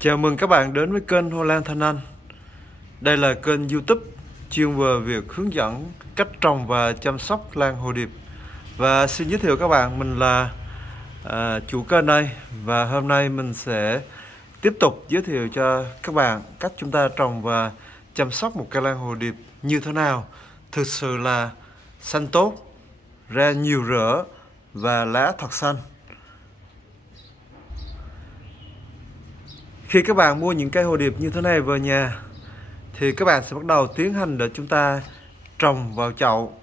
Chào mừng các bạn đến với kênh Hoa Lan Thanh Anh. Đây là kênh YouTube chuyên về việc hướng dẫn cách trồng và chăm sóc lan hồ điệp. Và xin giới thiệu các bạn, mình là chủ kênh đây. Và hôm nay mình sẽ tiếp tục giới thiệu cho các bạn cách chúng ta trồng và chăm sóc một cây lan hồ điệp như thế nào thực sự là xanh tốt, ra nhiều rễ và lá thật xanh. Khi các bạn mua những cây hồ điệp như thế này về nhà thì các bạn sẽ bắt đầu tiến hành để chúng ta trồng vào chậu.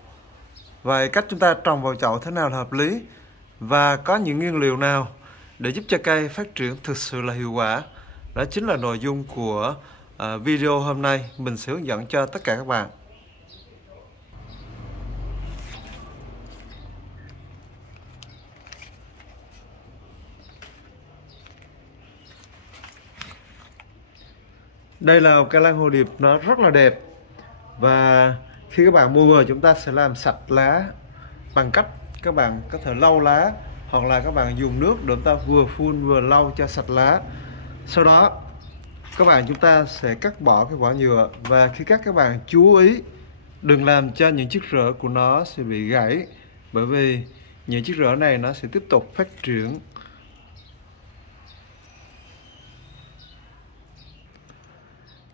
Vậy cách chúng ta trồng vào chậu thế nào là hợp lý và có những nguyên liệu nào để giúp cho cây phát triển thực sự là hiệu quả, đó chính là nội dung của video hôm nay mình sẽ hướng dẫn cho tất cả các bạn. Đây là một cây lan hồ điệp, nó rất là đẹp. Và khi các bạn mua về, chúng ta sẽ làm sạch lá bằng cách các bạn có thể lau lá, hoặc là các bạn dùng nước để chúng ta vừa phun vừa lau cho sạch lá. Sau đó chúng ta sẽ cắt bỏ cái vỏ nhựa. Và khi cắt, các bạn chú ý đừng làm cho những chiếc rễ của nó sẽ bị gãy, bởi vì những chiếc rễ này nó sẽ tiếp tục phát triển.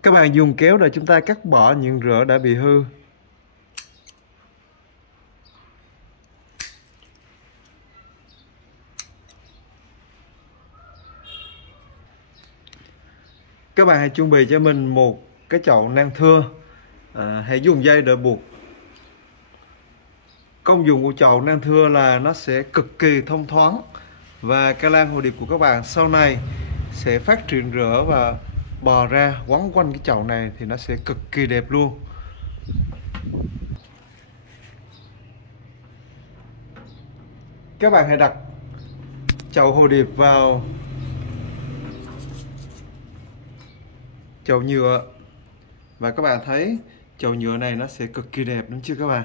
Các bạn dùng kéo để chúng ta cắt bỏ những rễ đã bị hư. Các bạn hãy chuẩn bị cho mình một cái chậu nang thưa. Hãy dùng dây để buộc. Công dụng của chậu nang thưa là nó sẽ cực kỳ thông thoáng, và cây lan hồ điệp của các bạn sau này sẽ phát triển rễ và bò ra quấn quanh cái chậu này thì nó sẽ cực kỳ đẹp luôn. Các bạn hãy đặt chậu hồ điệp vào chậu nhựa, và các bạn thấy chậu nhựa này nó sẽ cực kỳ đẹp, đúng chưa các bạn?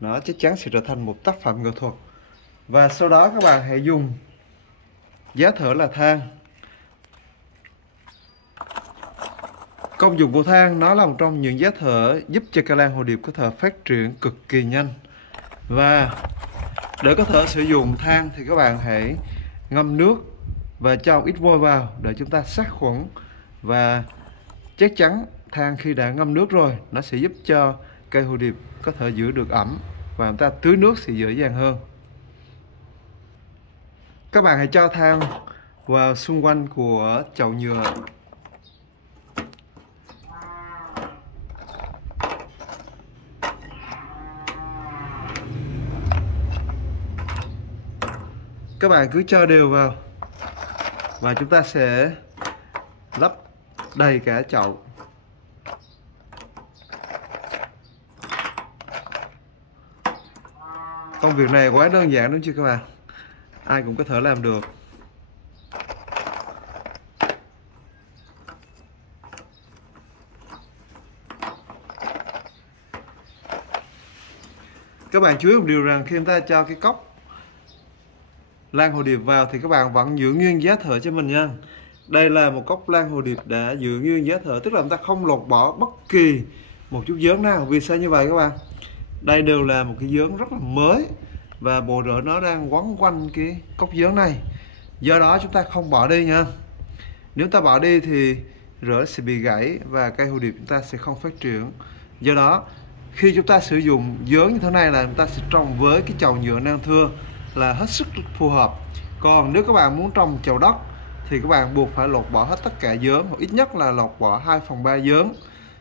Nó chắc chắn sẽ trở thành một tác phẩm nghệ thuật. Và sau đó các bạn hãy dùng giá thở là than. Công dụng của than, nó là một trong những giá thở giúp cho cây lan hồ điệp có thể phát triển cực kỳ nhanh. Và để có thể sử dụng than thì các bạn hãy ngâm nước và cho ít vôi vào để chúng ta sát khuẩn. Và chắc chắn than khi đã ngâm nước rồi, nó sẽ giúp cho cây hồ điệp có thể giữ được ẩm và chúng ta tưới nước sẽ dễ dàng hơn. Các bạn hãy cho than vào xung quanh của chậu nhựa. Các bạn cứ cho đều vào và chúng ta sẽ lấp đầy cả chậu. Công việc này quá đơn giản, đúng chưa các bạn? Ai cũng có thể làm được. Các bạn chú ý một điều rằng khi chúng ta cho cái cốc lan hồ điệp vào thì các bạn vẫn giữ nguyên giá thở cho mình nha. Đây là một cốc lan hồ điệp đã giữ nguyên giá thở, tức là chúng ta không lột bỏ bất kỳ một chút giớn nào. Vì sao như vậy các bạn? Đây đều là một cái giớn rất là mới và bộ rễ nó đang quấn quanh cái cốc giớn này. Do đó chúng ta không bỏ đi nha. Nếu ta bỏ đi thì rễ sẽ bị gãy và cây hồ điệp chúng ta sẽ không phát triển. Do đó khi chúng ta sử dụng giớn như thế này là chúng ta sẽ trồng với cái chậu nhựa nang thưa là hết sức phù hợp. Còn nếu các bạn muốn trồng chậu đất thì các bạn buộc phải lột bỏ hết tất cả giớn, hoặc ít nhất là lột bỏ 2/3 giớn.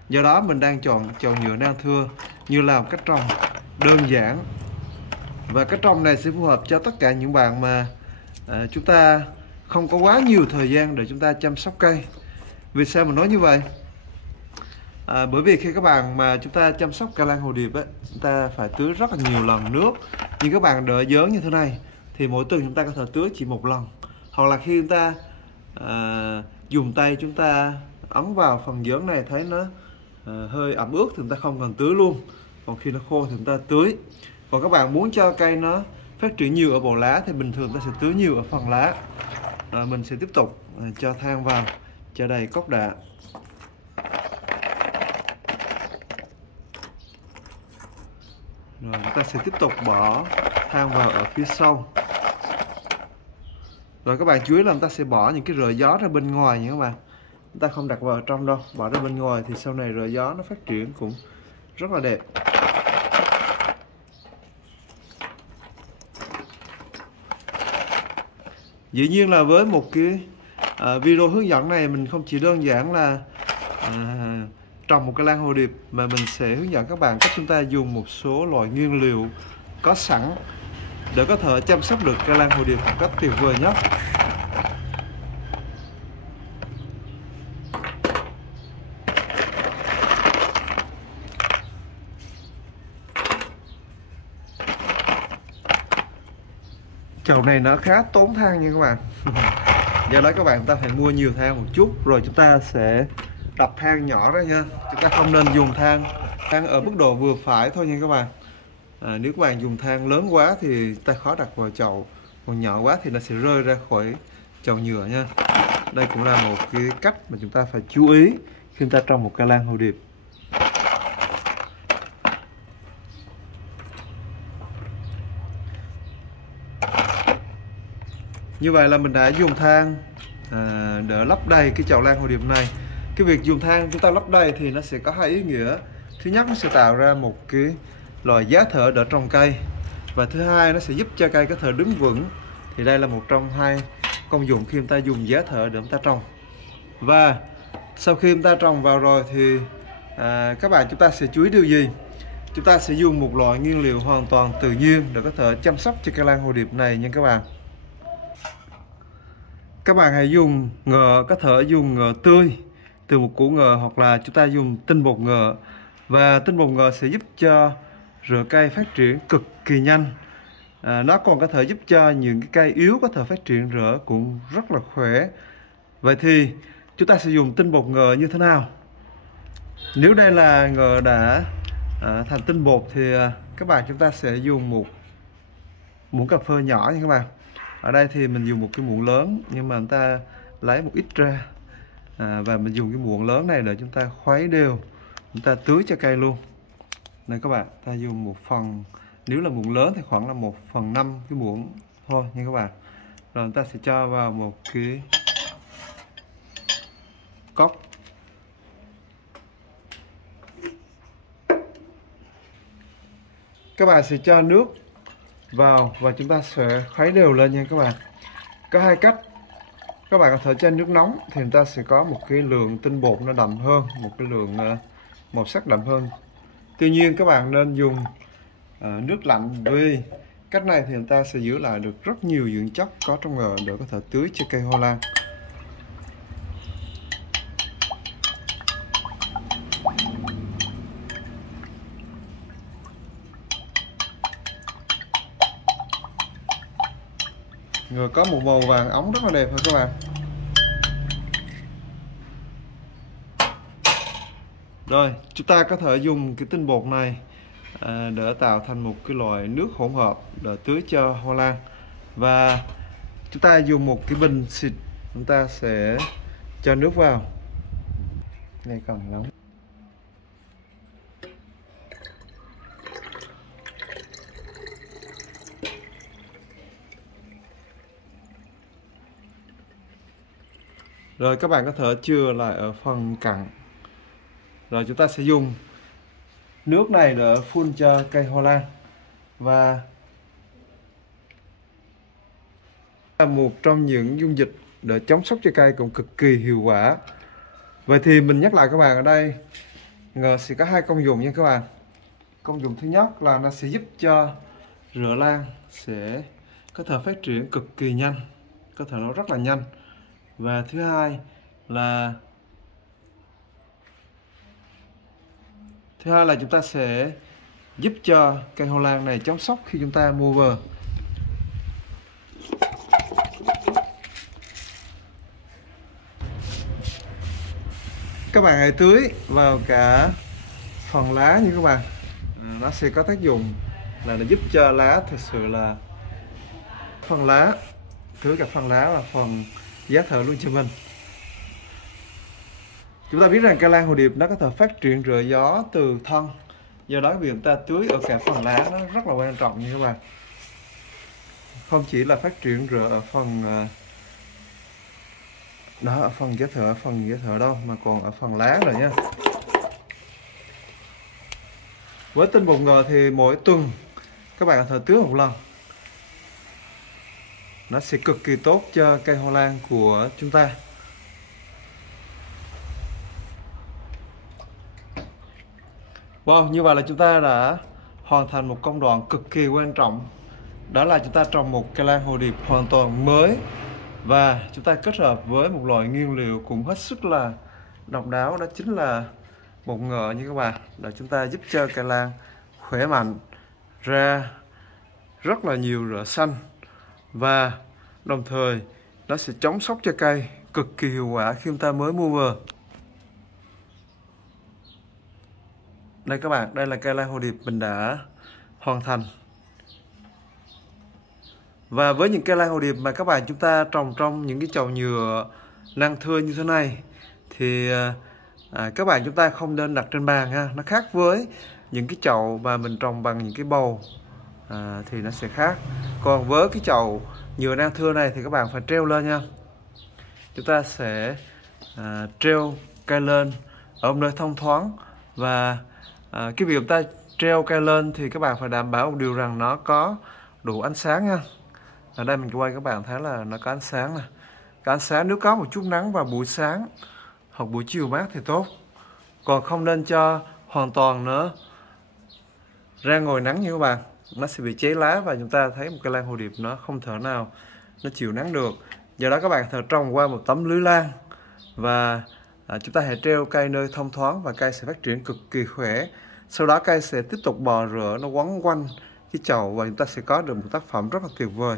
Do đó mình đang chọn chậu nhựa nang thưa như là một cách trồng đơn giản. Và cách trồng này sẽ phù hợp cho tất cả những bạn mà chúng ta không có quá nhiều thời gian để chúng ta chăm sóc cây. Vì sao mình nói như vậy? Bởi vì khi các bạn mà chúng ta chăm sóc cây lan hồ điệp ấy, chúng ta phải tưới rất là nhiều lần nước. Nhưng các bạn đợi giớn như thế này thì mỗi tuần chúng ta có thể tưới chỉ một lần. Hoặc là khi chúng ta dùng tay chúng ta ấn vào phần giớn này thấy nó hơi ẩm ướt thì chúng ta không cần tưới luôn. Còn khi nó khô thì chúng ta tưới. Còn các bạn muốn cho cây nó phát triển nhiều ở bộ lá thì bình thường ta sẽ tưới nhiều ở phần lá. Mình sẽ tiếp tục cho than vào cho đầy cốc đã. Rồi chúng ta sẽ tiếp tục bỏ than vào ở phía sau. Rồi các bạn chú ý là chúng ta sẽ bỏ những cái rời gió ra bên ngoài nha các bạn. Chúng ta không đặt vào trong đâu, bỏ ra bên ngoài thì sau này rời gió nó phát triển cũng rất là đẹp. Dĩ nhiên là với một cái video hướng dẫn này mình không chỉ đơn giản là trồng một cây lan hồ điệp, mà mình sẽ hướng dẫn các bạn cách chúng ta dùng một số loại nguyên liệu có sẵn để có thể chăm sóc được cây lan hồ điệp một cách tuyệt vời nhất. Chậu này nó khá tốn than nha các bạn. Do đó các bạn ta phải mua nhiều than một chút, rồi chúng ta sẽ đập than nhỏ ra nha. Chúng ta không nên dùng than ở mức độ vừa phải thôi nha các bạn. Nếu các bạn dùng than lớn quá thì ta khó đặt vào chậu, còn nhỏ quá thì nó sẽ rơi ra khỏi chậu nhựa nha. Đây cũng là một cái cách mà chúng ta phải chú ý khi chúng ta trồng một cây lan hồ điệp. Như vậy là mình đã dùng than để lấp đầy cái chậu lan hồ điệp này. Cái việc dùng than chúng ta lấp đầy thì nó sẽ có hai ý nghĩa. Thứ nhất, nó sẽ tạo ra một cái loại giá thở đỡ trồng cây, và thứ hai, nó sẽ giúp cho cây có thể đứng vững. Thì đây là một trong hai công dụng khi chúng ta dùng giá thở để chúng ta trồng. Và sau khi chúng ta trồng vào rồi thì các bạn chúng ta sẽ chú ý điều gì? Chúng ta sẽ dùng một loại nguyên liệu hoàn toàn tự nhiên để có thể chăm sóc cho cây lan hồ điệp này nha các bạn. Các bạn hãy dùng ngợ, có thể dùng ngợ tươi từ một củ ngợ, hoặc là chúng ta dùng tinh bột ngợ. Và tinh bột ngợ sẽ giúp cho rễ cây phát triển cực kỳ nhanh. Nó còn có thể giúp cho những cái cây yếu có thể phát triển rễ cũng rất là khỏe. Vậy thì chúng ta sẽ dùng tinh bột ngợ như thế nào? Nếu đây là ngợ đã thành tinh bột thì các bạn chúng ta sẽ dùng một muỗng cà phê nhỏ nha các bạn. Ở đây thì mình dùng một cái muỗng lớn, nhưng mà chúng ta lấy một ít ra và mình dùng cái muỗng lớn này để chúng ta khuấy đều, chúng ta tưới cho cây luôn. Đây các bạn, ta dùng một phần, nếu là muỗng lớn thì khoảng là 1/5 cái muỗng thôi nha các bạn. Rồi chúng ta sẽ cho vào một cái cốc. Các bạn sẽ cho nước vào và chúng ta sẽ khuấy đều lên nha các bạn. Có hai cách. Các bạn có thể cho nước nóng thì chúng ta sẽ có một cái lượng tinh bột nó đậm hơn, một cái lượng màu sắc đậm hơn. Tuy nhiên các bạn nên dùng nước lạnh, vì cách này thì chúng ta sẽ giữ lại được rất nhiều dưỡng chất có trong ngợ để có thể tưới cho cây hoa lan. Rồi có một màu vàng óng rất là đẹp thôi các bạn. Rồi chúng ta có thể dùng cái tinh bột này để tạo thành một cái loại nước hỗn hợp để tưới cho hoa lan. Và chúng ta dùng một cái bình xịt, chúng ta sẽ cho nước vào. Đây cần lắm. Rồi các bạn có thể chừa lại ở phần cặn. Rồi chúng ta sẽ dùng nước này để phun cho cây hoa lan. Và một trong những dung dịch để chống sốc cho cây cũng cực kỳ hiệu quả. Vậy thì mình nhắc lại các bạn, ở đây ngợ sẽ có hai công dụng nha các bạn. Công dụng thứ nhất là nó sẽ giúp cho rễ lan sẽ có thể phát triển cực kỳ nhanh, có thể nó rất là nhanh. Và thứ hai là chúng ta sẽ giúp cho cây hoa lan này chống sốc khi chúng ta mua về. Các bạn hãy tưới vào cả phần lá như các bạn. Nó sẽ có tác dụng là nó giúp cho lá thực sự là phần lá, tưới cả phần lá và phần giá thở luôn cho mình. Chúng ta biết rằng cây lan hồ điệp nó có thể phát triển rễ gió từ thân, do đó việc chúng ta tưới ở cả phần lá nó rất là quan trọng nha các bạn. Không chỉ là phát triển rễ ở phần đó, ở phần giá thợ đâu, mà còn ở phần lá rồi nha. Với tinh bột ngờ thì mỗi tuần các bạn có thể tưới một lần, nó sẽ cực kỳ tốt cho cây hoa lan của chúng ta. Wow, như vậy là chúng ta đã hoàn thành một công đoạn cực kỳ quan trọng. Đó là chúng ta trồng một cây lan hồ điệp hoàn toàn mới, và chúng ta kết hợp với một loại nguyên liệu cũng hết sức là độc đáo, đó chính là bột ngợ như các bạn. Để chúng ta giúp cho cây lan khỏe mạnh, ra rất là nhiều rễ xanh, và đồng thời nó sẽ chống sốc cho cây cực kỳ hiệu quả khi chúng ta mới mua về. Đây các bạn, đây là cây lan hồ điệp mình đã hoàn thành. Và với những cây lan hồ điệp mà các bạn chúng ta trồng trong những cái chậu nhựa năng thưa như thế này thì các bạn chúng ta không nên đặt trên bàn ha. Nó khác với những cái chậu mà mình trồng bằng những cái bầu thì nó sẽ khác. Còn với cái chậu nhựa năng thưa này thì các bạn phải treo lên nha. Chúng ta sẽ treo cây lên ở một nơi thông thoáng, và cái việc chúng ta treo cây lên thì các bạn phải đảm bảo một điều rằng nó có đủ ánh sáng nha. Ở đây mình quay các bạn thấy là nó có ánh sáng nè. Cái ánh sáng nếu có một chút nắng vào buổi sáng hoặc buổi chiều mát thì tốt. Còn không nên cho hoàn toàn nữa ra ngồi nắng như các bạn, nó sẽ bị cháy lá và chúng ta thấy một cây lan hồ điệp nó không thể nào nó chịu nắng được. Do đó các bạn thợ trồng qua một tấm lưới lan, và chúng ta hãy treo cây nơi thông thoáng và cây sẽ phát triển cực kỳ khỏe. Sau đó cây sẽ tiếp tục bò rễ nó quấn quanh cái chậu và chúng ta sẽ có được một tác phẩm rất là tuyệt vời.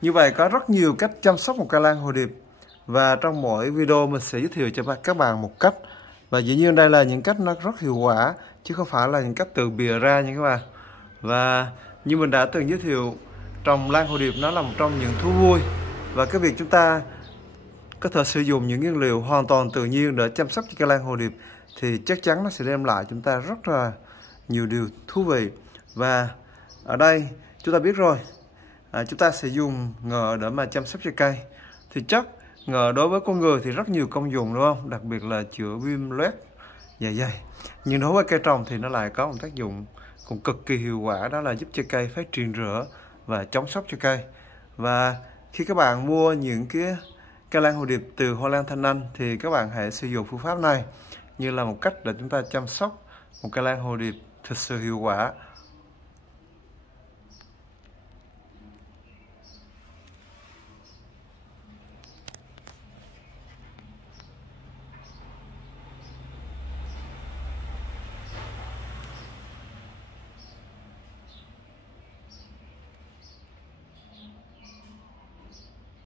Như vậy có rất nhiều cách chăm sóc một cây lan hồ điệp, và trong mỗi video mình sẽ giới thiệu cho các bạn một cách. Và dĩ nhiên đây là những cách nó rất hiệu quả chứ không phải là những cách từ bìa ra nha các bạn. Và như mình đã từng giới thiệu, trồng lan hồ điệp nó là một trong những thú vui, và cái việc chúng ta có thể sử dụng những nguyên liệu hoàn toàn tự nhiên để chăm sóc cho cây lan hồ điệp thì chắc chắn nó sẽ đem lại chúng ta rất là nhiều điều thú vị. Và ở đây chúng ta biết rồi, chúng ta sẽ dùng ngợ để mà chăm sóc cho cây. Thì chắc ngợ đối với con người thì rất nhiều công dụng đúng không? Đặc biệt là chữa viêm loét dạ dày. Nhưng đối với cây trồng thì nó lại có một tác dụng cũng cực kỳ hiệu quả, đó là giúp cho cây phát triển rễ và chống sốc cho cây. Và khi các bạn mua những cái cây lan hồ điệp từ Hoa Lan Thanh Anh thì các bạn hãy sử dụng phương pháp này như là một cách để chúng ta chăm sóc một cây lan hồ điệp thực sự hiệu quả